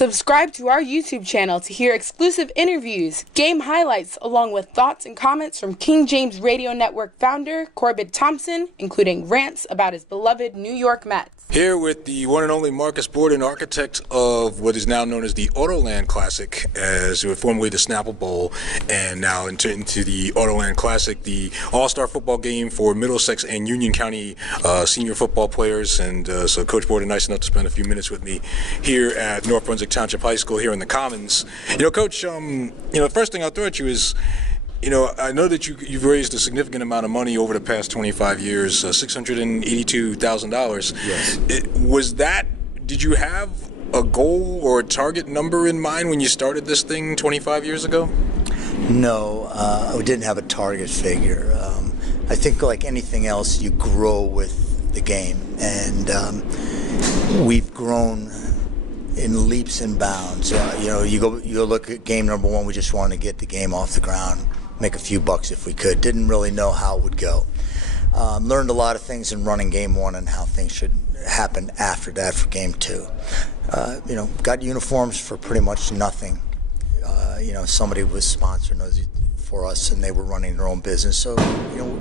Subscribe to our YouTube channel to hear exclusive interviews, game highlights, along with thoughts and comments from King James Radio Network founder Korbid Thompson, including rants about his beloved New York Mets. Here with the one and only Marcus Borden, architect of what is now known as the Autoland Classic, as formerly the Snapple Bowl, and now into the Autoland Classic, the All-Star football game for Middlesex and Union County senior football players. And so Coach Borden, nice enough to spend a few minutes with me here at North Brunswick Township High School here in the Commons. Coach, the first thing I'll throw at you is, I know that you've raised a significant amount of money over the past 25 years, $682,000. Yes. Did you have a goal or a target number in mind when you started this thing 25 years ago? No, we didn't have a target figure. I think like anything else, you grow with the game. And we've grown in leaps and bounds. You look at game number one, we just wanted to get the game off the ground, make a few bucks if we could. Didn't really know how it would go. Learned a lot of things in running game one and how things should happen after that for game two. Got uniforms for pretty much nothing. Somebody was sponsoring those for us and they were running their own business. So,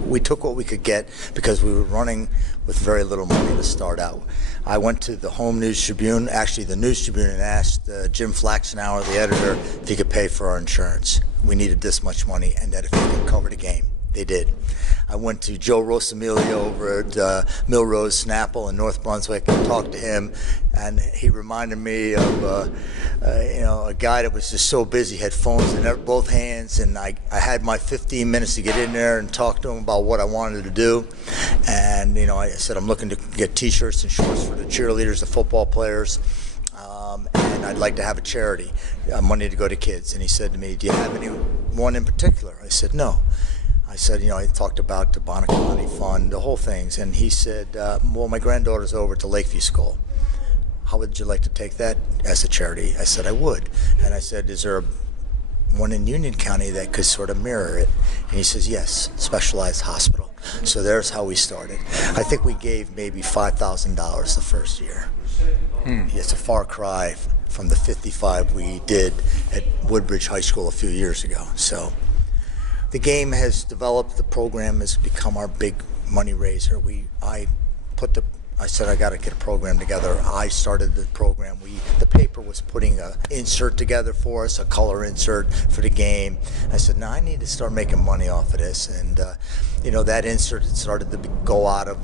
we took what we could get because we were running with very little money to start out. I went to the Home News Tribune, actually the News Tribune, and asked Jim Flaxenauer, the editor, if he could pay for our insurance. We needed this much money and that if he could cover the game. They did. I went to Joe Rosamilio over at Milrose Snapple in North Brunswick and talked to him, and he reminded me of a guy that was just so busy, had phones in both hands, and I had my 15 minutes to get in there and talk to him about what I wanted to do. And I said, I'm looking to get T-shirts and shorts for the cheerleaders, the football players, and I'd like to have a charity, money to go to kids. And he said to me, do you have anyone in particular? I said, no. I said, I talked about the Bonacani Fund, the whole things, and he said, well, my granddaughter's over at the Lakeview School. How would you like to take that as a charity? I said, I would. And I said, is there one in Union County that could sort of mirror it? And he says, yes, specialized hospital. So there's how we started. I think we gave maybe $5,000 the first year. It's a far cry from the 55 we did at Woodbridge High School a few years ago. So the game has developed. The program has become our big money raiser. I said I got to get a program together. I started the program. The paper was putting an insert together for us, a color insert for the game. I said, no, I need to start making money off of this. And that insert started to go out of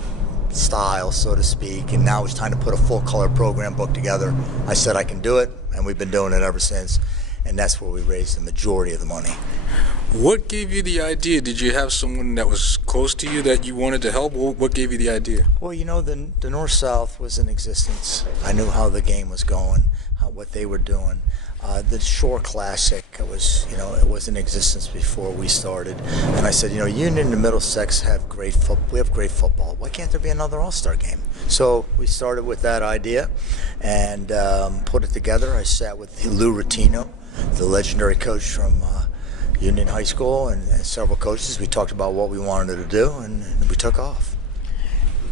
style, so to speak, and now it's time to put a full color program book together. I said I can do it, and we've been doing it ever since. And that's where we raised the majority of the money. What gave you the idea? Did you have someone that was close to you that you wanted to help? What gave you the idea? Well, the North-South was in existence. I knew how the game was going, what they were doing. The Shore Classic it was in existence before we started. And I said, Union and Middlesex have great football. We have great football. Why can't there be another All-Star game? So we started with that idea and put it together. I sat with Lou Rotino, the legendary coach from Union High School, and several coaches. We talked about what we wanted to do, and we took off.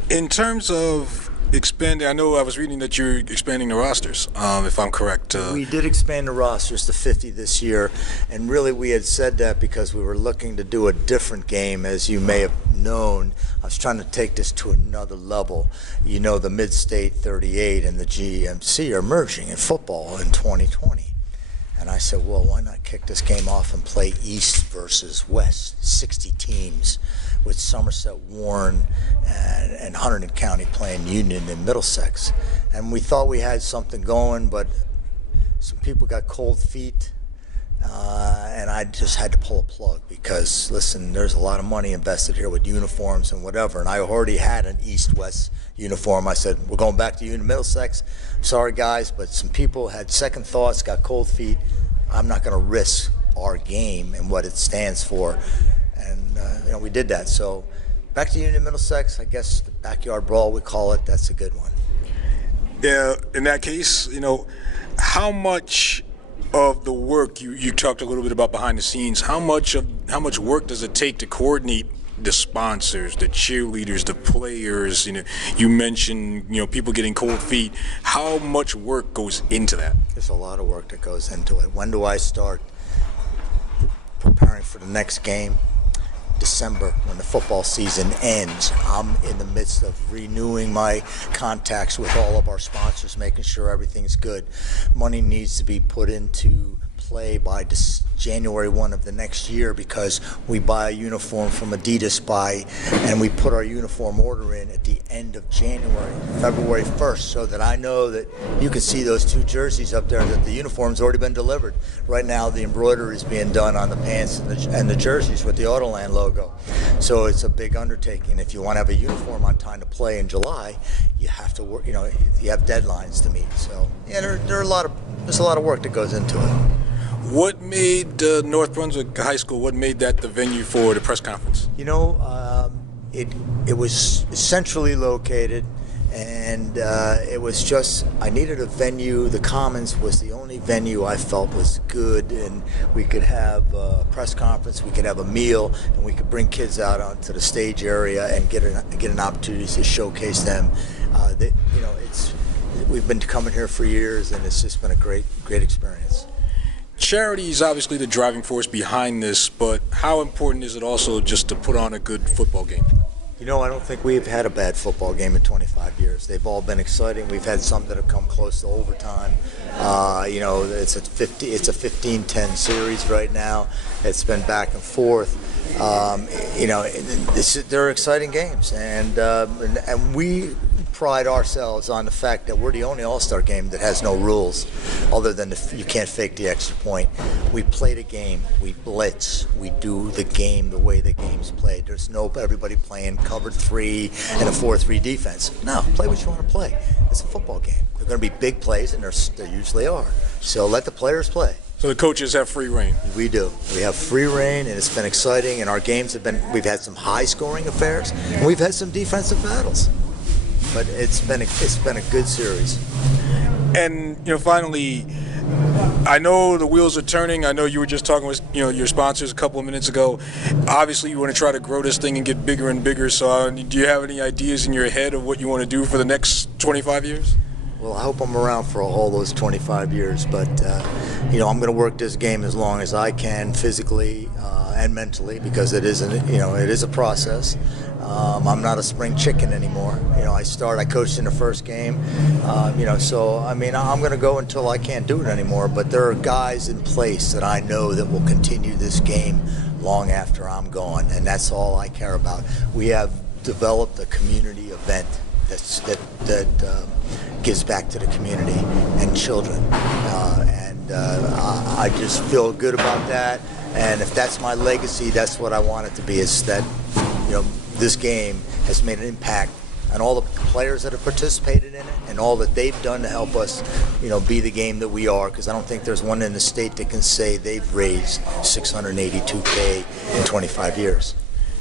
In terms of expanding, I know I was reading that you're expanding the rosters, if I'm correct. We did expand the rosters to 50 this year, and really we had said that because we were looking to do a different game. As you may have known, I was trying to take this to another level. The Mid-State 38 and the GMC are merging in football in 2020. And I said, well, why not kick this game off and play East versus West, 60 teams, with Somerset, Warren, and Hunterdon County playing Union and Middlesex. And we thought we had something going, but some people got cold feet, and I just had to pull a plug because, listen, there's a lot of money invested here with uniforms and whatever, and I already had an East-West uniform. I said, we're going back to Union Middlesex. Sorry, guys, but some people had second thoughts, got cold feet. I'm not going to risk our game and what it stands for. And, we did that. So back to Union Middlesex, I guess the backyard brawl, we call it. That's a good one. Yeah, in that case, how much of the work you talked a little bit about behind the scenes, how much work does it take to coordinate the sponsors, the cheerleaders, the players, you mentioned, people getting cold feet. How much work goes into that? There's a lot of work that goes into it. When do I start preparing for the next game? December, when the football season ends. I'm in the midst of renewing my contacts with all of our sponsors, making sure everything's good. Money needs to be put into play by January 1 of the next year, because we buy a uniform from Adidas and we put our uniform order in at the end of January, February 1st, so that I know that you can see those 2 jerseys up there, that the uniform's already been delivered. Right now the embroidery is being done on the pants and the jerseys with the Autoland logo. So it's a big undertaking. If you want to have a uniform on time to play in July, you have to work, you have deadlines to meet. So yeah, there's a lot of work that goes into it. What made North Brunswick High School, what made that the venue for the press conference? It was centrally located, and it was just, I needed a venue. The Commons was the only venue I felt was good, and we could have a press conference, we could have a meal, and we could bring kids out onto the stage area and get an opportunity to showcase them. We've been coming here for years, and it's just been a great experience. Charity is obviously the driving force behind this, but how important is it also just to put on a good football game? I don't think we've had a bad football game in 25 years. They've all been exciting. We've had some that have come close to overtime. It's a 15-10 series right now. It's been back and forth. They're exciting games, and we pride ourselves on the fact that we're the only All-Star game that has no rules, other than you can't fake the extra point. We play the game, we blitz, we do the game the way the game's played. There's no everybody playing cover 3 and a 4-3 defense. No, play what you want to play. It's a football game. There are going to be big plays, and there usually are. So let the players play. So the coaches have free reign? We do. We have free reign, and it's been exciting, and our games we've had some high-scoring affairs, and we've had some defensive battles. But it's been a good series. And finally, I know the wheels are turning. I know you were just talking with your sponsors a couple of minutes ago. Obviously, you want to try to grow this thing and get bigger and bigger. So, do you have any ideas in your head of what you want to do for the next 25 years? Well, I hope I'm around for all those 25 years. But I'm going to work this game as long as I can, physically and mentally, because it is a process. I'm not a spring chicken anymore. I coached in the first game. So I'm going to go until I can't do it anymore. But there are guys in place that I know that will continue this game long after I'm gone, and that's all I care about. We have developed a community event that gives back to the community and children, I just feel good about that. And if that's my legacy, that's what I want it to be. Is that this game has made an impact on all the players that have participated in it, and all that they've done to help us, be the game that we are. Because I don't think there's one in the state that can say they've raised $682K in 25 years.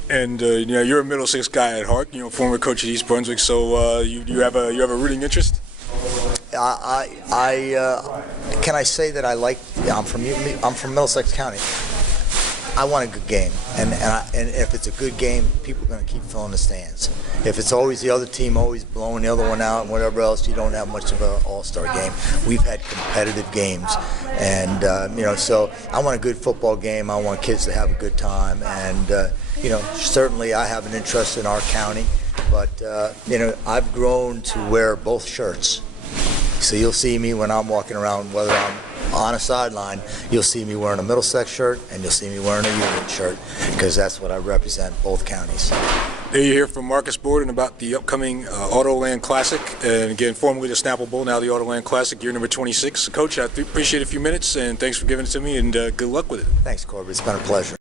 And you're a Middlesex guy at heart. Former coach at East Brunswick. So you have a rooting interest. Can I say that I'm from Middlesex County. I want a good game, and if it's a good game, people are going to keep filling the stands. If it's always the other team always blowing the other one out and whatever else, you don't have much of an all-star game. We've had competitive games, and so I want a good football game. I want kids to have a good time, and certainly I have an interest in our county, but I've grown to wear both shirts. So you'll see me when I'm walking around, whether I'm on a sideline, you'll see me wearing a Middlesex shirt, and you'll see me wearing a Union shirt, because that's what I represent, both counties. There you hear from Marcus Borden about the upcoming Autoland Classic, and again, formerly the Snapple Bowl, now the Autoland Classic, year number 26. Coach, I appreciate a few minutes, and thanks for giving it to me, and good luck with it. Thanks, Korbid. It's been a pleasure.